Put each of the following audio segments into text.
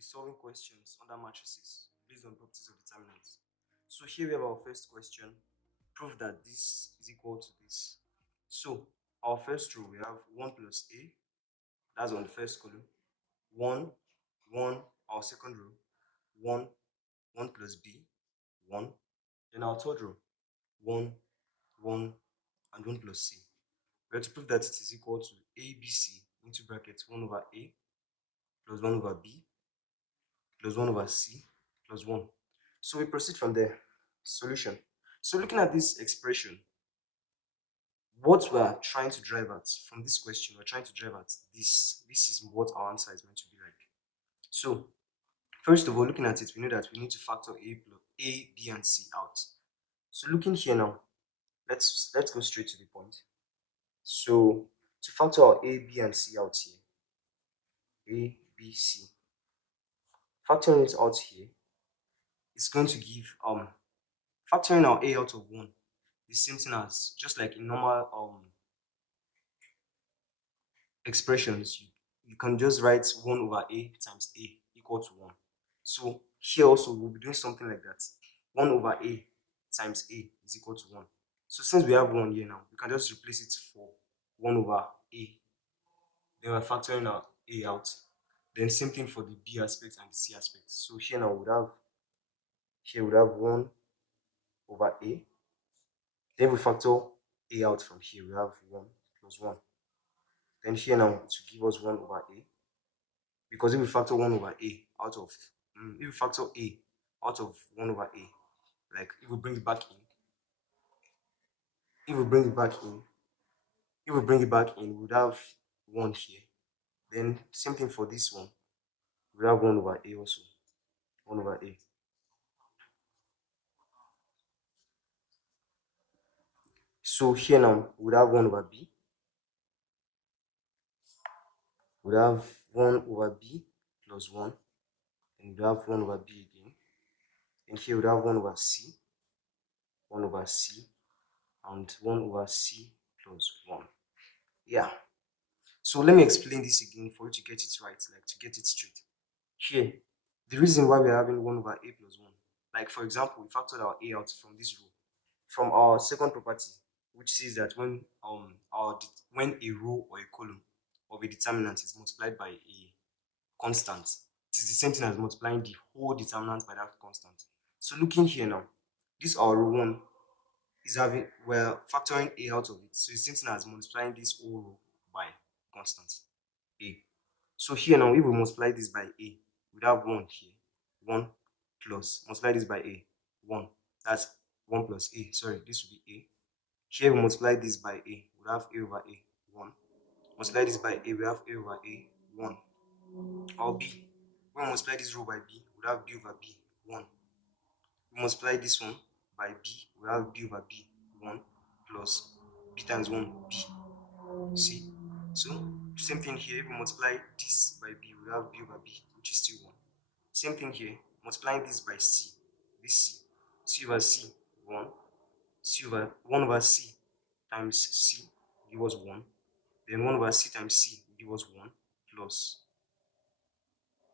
be solving questions under matrices based on properties of determinants. So here we have our first question. Prove that this is equal to this. So our first row, we have 1 plus A, that's on the first column. 1, 1, our second row, 1, 1 plus B, 1. Then our third row, 1, 1, and 1 plus C. We have to prove that it is equal to ABC into brackets 1 over A plus 1 over B plus 1 over C plus 1. So we proceed from there. Solution. So looking at this expression, what we are trying to drive at from this question, we're trying to drive at this. This is what our answer is going to be like. So first of all, looking at it, we know that we need to factor A, B, and C out. So looking here now, let's go straight to the point. So to factor our A, B, and C out here, A, B, C, factoring it out here is going to give factoring our A out of 1 the same thing as just like in normal expressions. You can just write 1 over A times A equal to 1. So here also we'll be doing something like that. 1 over A times A is equal to 1. So since we have 1 here now, we can just replace it for 1 over A. Then we're factoring our A out. Then same thing for the B aspect and the C aspect. So here now we would have 1 over A. Then we factor A out from here. We have 1 plus 1. Then here now to give us 1 over A. Because if we factor 1 over A out of if we factor A out of 1 over A, like if we bring it back in, we would have 1 here. Then same thing for this one. We have 1 over A also. 1 over A. So here now we would have 1 over B. We would have 1 over B plus 1. And we would have 1 over B again. And here we would have 1 over C. 1 over C. And 1 over C plus 1. Yeah. So let me explain this again for you to get it right, like to get it straight. Here, the reason why we're having 1 over A plus 1, like for example, we factored our A out from this row, from our second property, which says that when a row or a column of a determinant is multiplied by a constant, it is the same thing as multiplying the whole determinant by that constant. So looking here now, this our row 1 is we're factoring A out of it. So it's the same thing as multiplying this whole row by constant A. So here now, if we multiply this by A, we have 1 here. 1 plus, multiply this by A, 1. That's 1 plus A. Sorry, this will be A. Here we multiply this by A, we have A over A, 1. Multiply this by A, we have A over A, 1. Or B. When we multiply this row by B, we have B over B, 1. We multiply this one by B, we have B over B, 1 plus B times 1, B. See? So, same thing here, if we multiply this by B, we have B over B, which is still 1. Same thing here, multiplying this by C, this C. C over C, 1. C over 1 over C times C give us 1. Then 1 over C times C give us 1 plus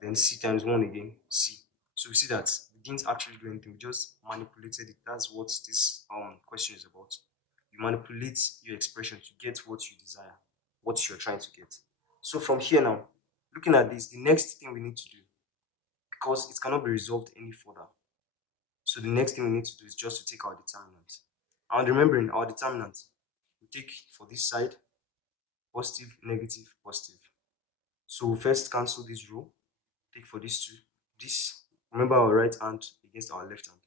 then C times 1 again, C. So we see that we didn't actually do anything, we just manipulated it. That's what this question is about. You manipulate your expression to get what you desire, what you're trying to get. So from here now, looking at this, the next thing we need to do, because it cannot be resolved any further. So the next thing we need to do is just to take our determinant. And remembering our determinant, we take for this side, positive, negative, positive. So we first cancel this row, take for these two. This, remember our right hand against our left hand.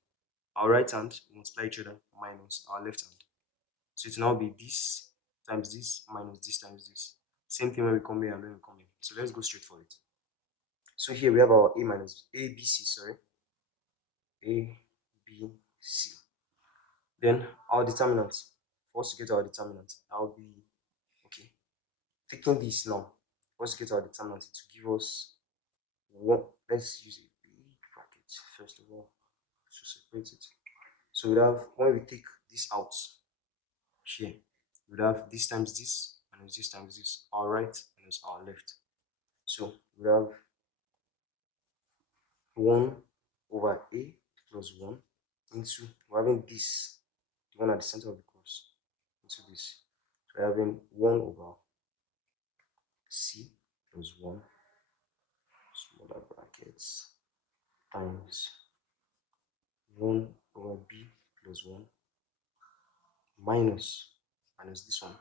Our right hand multiply each other minus our left hand. So it will now be this times this minus this times this. Same thing when we come here and when we come here. So let's go straight for it. So here we have our A minus A, B, C, sorry. A, B, C. Then our determinants. For us to get our determinant, I'll be okay. Taking this now, for us to get our determinant to give us one. Let's use a big bracket first of all to separate it. So we have when we take this out here, we have this times this and this times this, our right and our left. So we have 1 over a plus 1 into, we're having this, the one at the center of the cross, into this. So we're having 1 over c plus 1, smaller brackets, times 1 over b plus 1 minus this one,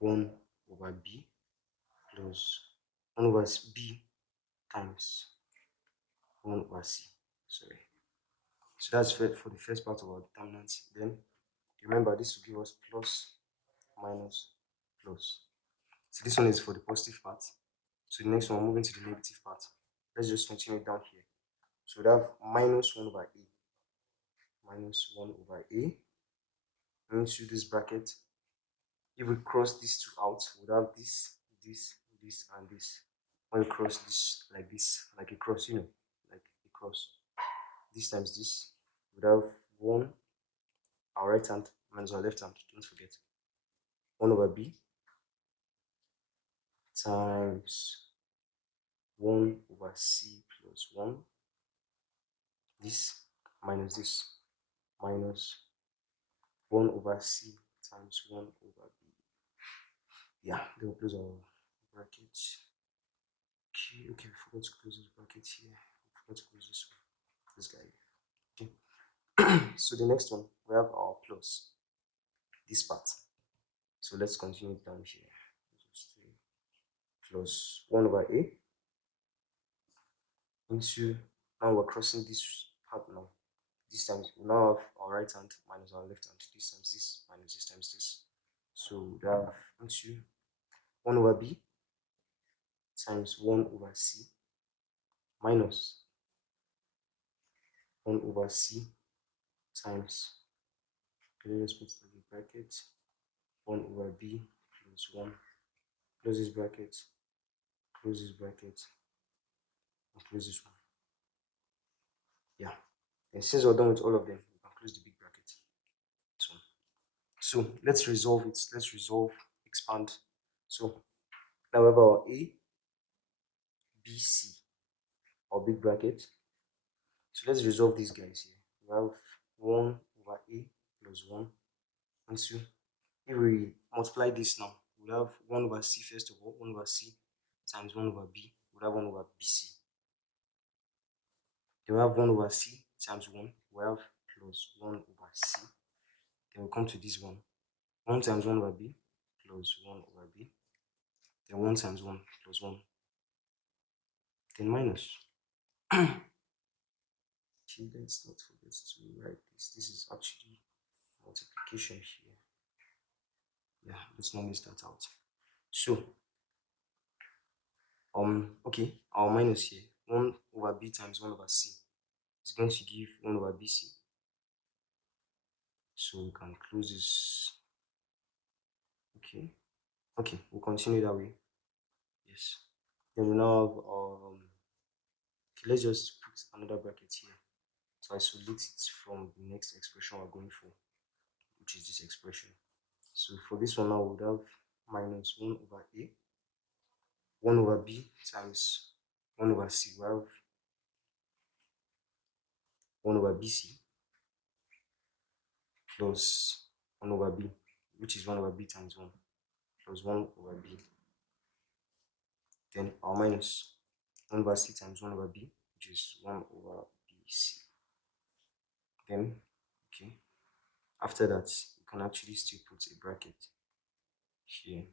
1 over b plus 1 over b times 1 over c. Sorry. So that's for the first part of our determinants. Then remember, this will give us plus, minus, plus. So this one is for the positive part. So the next one, moving to the negative part. Let's just continue down here. So we have minus 1 over a. Minus 1 over a into this bracket. If we cross these two out, we'll have this, this, this, and this. When we cross this, like a cross, like a cross. This times this, we'll have 1, our right hand minus our left hand, don't forget. 1 over b times 1 over c plus 1. This minus this, minus 1 over c times 1 over b. Yeah, then we'll close our bracket. Okay, we forgot to close this bracket here. We forgot to close this one. This guy. Okay. So the next one, we have our plus. This part. So let's continue down here. Plus 1 over a into, now we're crossing this part now. This times we now have our right hand minus our left hand. This times this minus this times this. So we have into 1 over b times 1 over c minus 1 over c times, let's put the bracket, 1 over b plus 1, close this bracket, close this bracket, and close this one. Yeah. And since we're done with all of them, we can close the big bracket. This one. So let's resolve it. Let's resolve, expand. So now we have our a, b, c, our big bracket. So let's resolve these guys here. We have 1 over a plus 1 into, if we multiply this now, we'll have 1 over c first of all, 1 over c times 1 over b, we'll have 1 over bc. Then we have 1 over c times 1, we have plus 1 over c. Then we'll come to this one, 1 times 1 over b plus 1 over b. Then 1 times 1 plus 1. Then minus. Okay, let's not forget to write this. This is actually multiplication here. Yeah, let's not miss that out. So, okay, our minus here, 1 over b times 1 over c is going to give 1 over bc. So we can close this. Okay, we'll continue that way. Yes. Then we now have okay, let's just put another bracket here to isolate it from the next expression we're going for, which is this expression. So for this one now, we would have minus 1 over a, 1 over b times 1 over c. We have 1 over bc plus 1 over b, which is 1 over b times 1, plus 1 over b. Then our minus 1 over c times 1 over b, which is 1 over bc. Then, okay, after that, you can actually still put a bracket here.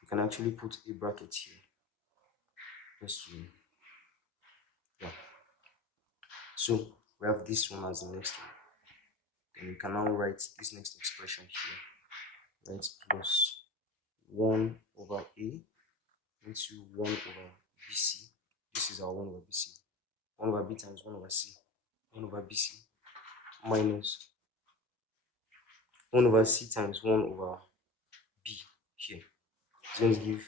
You can actually put a bracket here. Just to, yeah. So we have this one as the next one. Then we can now write this next expression here. Right, plus 1 over a into 1 over bc. This is our 1 over bc. 1 over b times 1 over c. 1 over bc minus 1 over c times 1 over b here. It's going to give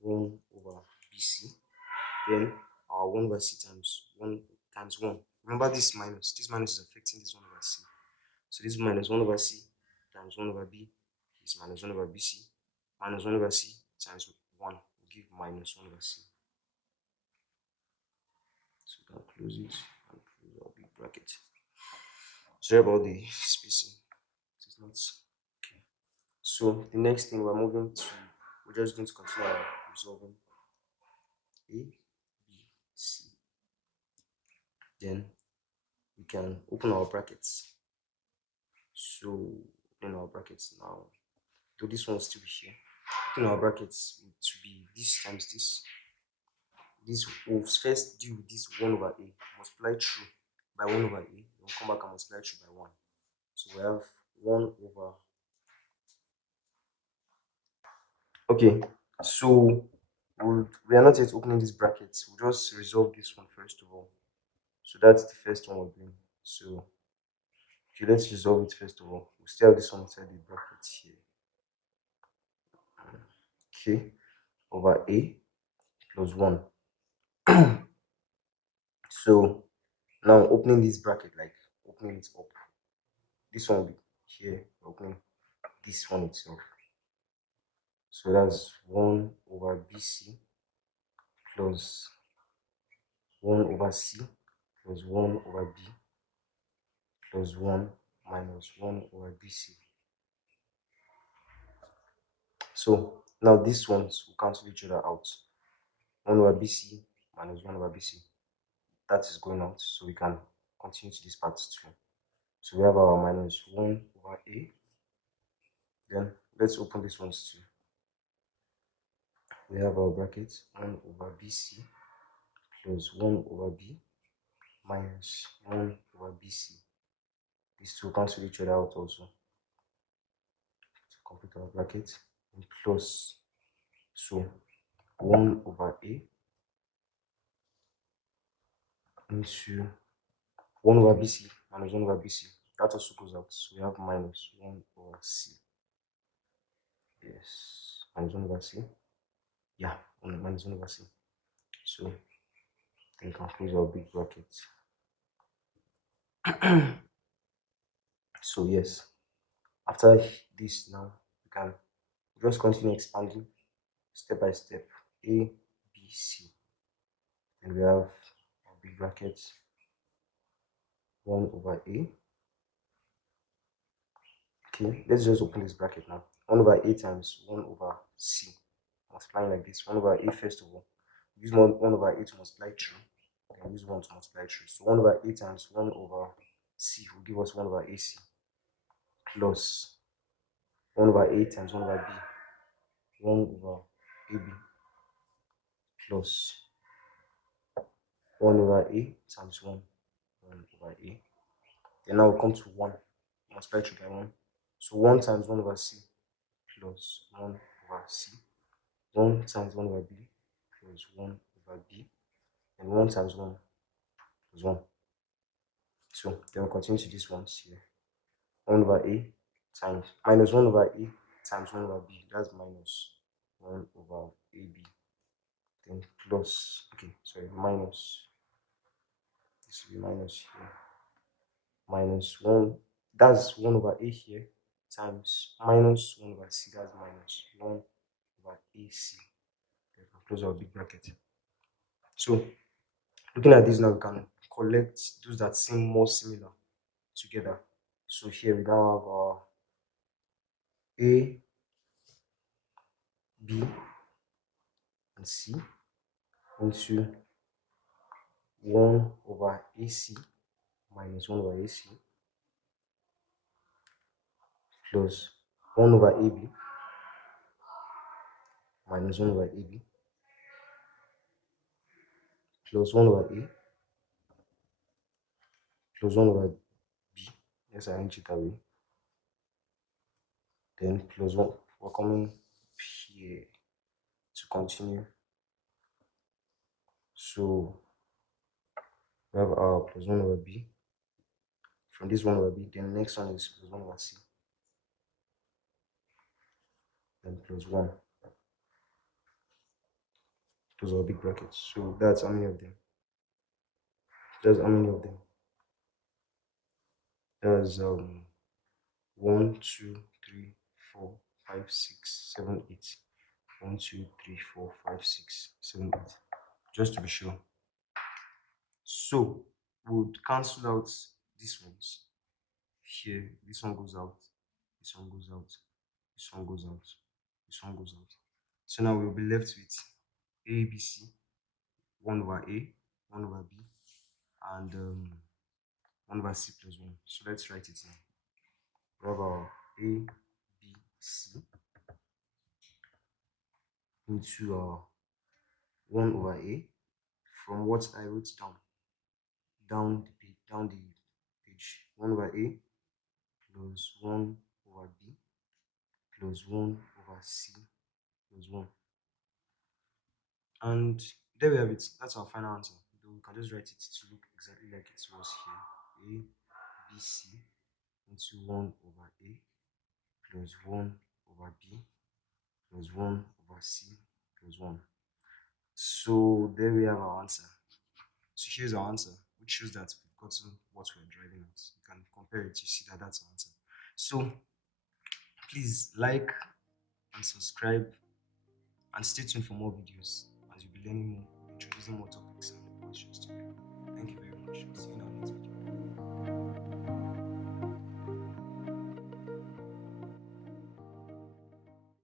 1 over bc. Then our 1 over c times 1 times 1. Remember this minus. This minus is affecting this 1 over c. So this minus 1 over c times 1 over b is minus 1 over bc. Minus 1 over c times 1 will give minus 1 over c. I'll close it and close our big bracket. Sorry about the spacing. It is not okay. So the next thing we're just going to continue our resolving A, B, C. Then we can open our brackets. So open our brackets now. So this one will still be here. Open our brackets to be this times this. This will first deal with this 1 over A. Multiply through by 1 over A. Then we'll come back and multiply through by 1. So we have 1 over. Okay, so we are not yet opening these brackets. We'll just resolve this one first of all. So that's the first one we're doing. So okay, let's resolve it first of all. We'll still have this one inside the bracket here. Okay, over A plus 1. So now opening this bracket, like opening it up. This one will be here, opening this one itself. So that's 1 over BC plus 1 over C plus 1 over B plus 1 minus 1 over BC. So now these ones will cancel each other out. 1 over BC minus 1 over BC. That is going out, so we can continue to this part too. So we have our minus 1 over A. Then let's open these ones too. We have our bracket 1 over BC plus 1 over B minus 1 over BC. These two cancel each other out also. To complete our bracket and plus, so 1 over A into 1 over BC minus 1 over BC. That also goes out. So we have minus 1 over C. Yes, minus 1 over C. Yeah, minus 1 over C. So then we can close our big bracket. So yes, after this now, we can just continue expanding step by step. A, B, C. And we have our big bracket 1 over A. Okay, let's just open this bracket now. 1 over A times 1 over C. Multiplying like this. 1 over A first of all. Use 1 over A to multiply through. Then use 1 to multiply through. So 1 over A times 1 over C will give us 1 over AC plus 1 over A times 1 over B. 1 over AB plus 1 over A times 1 over A. Then now we'll come to 1. Multiply through by 1. So 1 times 1 over C plus 1 over C. 1 times 1 over B plus 1 over B. And 1 times 1 plus 1. So then we'll continue to these ones here. 1 over A times minus 1 over A times 1 over B. That's minus 1 over AB. Then plus, okay, sorry, minus. This will be minus here. Minus 1. That's 1 over A here times minus 1 over C. That's minus 1 over AC. Then we can close our big bracket. So looking at this now, we can collect those that seem more similar together. So here we now have our A, B, and C into 1 over AC minus 1 over AC plus 1 over AB minus 1 over AB plus 1 over A plus 1 over B. Let's arrange it that way. Then plus 1. We're coming here to continue. So we have our plus 1 over B. From this 1 over B, then the next one is plus 1 over C. Then plus 1. Those are big brackets. So that's how many of them? That's how many of them? That's 1, 2, 3, 4, 5, 6, 7, 8. 1, 2, 3, 4, 5, 6, 7, 8. Just to be sure. So we would cancel out these ones here. This one goes out, this one goes out, this one goes out, this one goes out. So now we'll be left with ABC, 1 over A, 1 over B, and 1 over C plus 1. So let's write it now. We have our A, B, C into 1 over A from what I wrote down the page. 1 over A plus 1 over B plus 1 over C plus 1. And there we have it. That's our final answer. Though we can just write it to look exactly like it was here. A, B, C into 1 over A plus 1 over B plus 1 over C plus 1. So there we have our answer. So here's our answer, which shows that we've gotten what we're driving at. You can compare it, you see that that's our answer. So please like and subscribe and stay tuned for more videos as you'll be learning more, introducing more topics.